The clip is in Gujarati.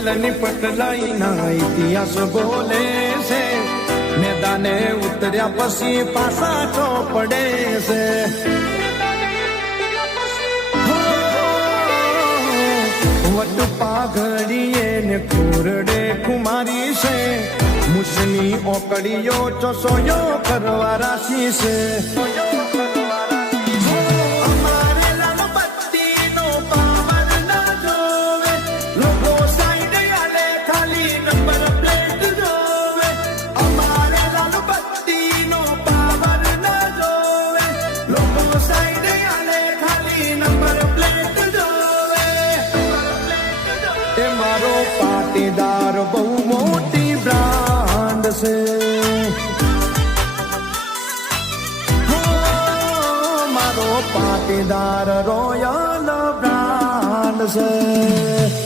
પેલની પટલાઈના ઇતિહાસ બોલે છે મેદાને ઉતર્યા પછી પાછા ચોપડે છે વટ પાઘડીએ ને ખોરડે કુમારી છે મુસની ઓકડીઓ ચસોયો કરવા રાશી છે મારો પાટીદાર બહુ મોટી બ્રાન્ડ છે મારો પાટીદાર રોયલ બ્રાન્ડ છે